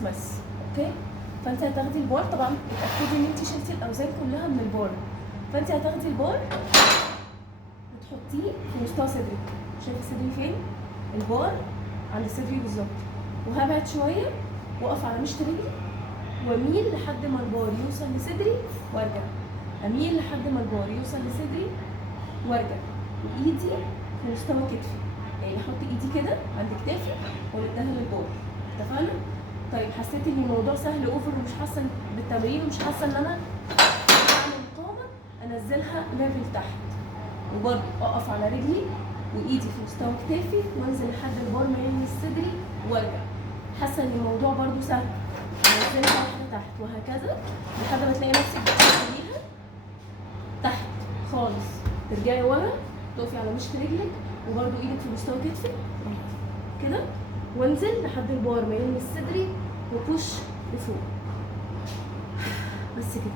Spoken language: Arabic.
سميث. اوكي، فانت هتاخدي البار، طبعا اتاكدي ان انت شلتي الاوزان كلها من البار. فانت هتاخدي البار وتحطيه في مستوى صدرك. شايفه صدري فين؟ البار على صدري بالظبط، وهبعد شويه واقف على مشط رجلي واميل لحد ما البار يوصل لصدري وارجع، اميل لحد ما البار يوصل لصدري وارجع، وايدي في مستوى كتفي. يعني احط ايدي كده عند كتافي وامدها للبار. اتفقنا؟ طيب حسيت ان الموضوع سهل اوفر ومش حاسه بالتمرين ومش حاسه ان انا بعمل مقاومه، انزلها ليفل تحت وبرضه اقف على رجلي وايدي في مستوى كتافي وانزل لحد البار ما يلمس صدري وارجع. حاسه ان الموضوع برضه سهل، انزلها واحده تحت وهكذا لحد ما تلاقي نفسك بتعمليها تحت خالص. ترجعي ورا تقفي على مشط رجلك وبرضه ايدك في مستوى كتفك كده، وانزل لحد البار ما يلمس صدري وبوش لفوق. بس كده.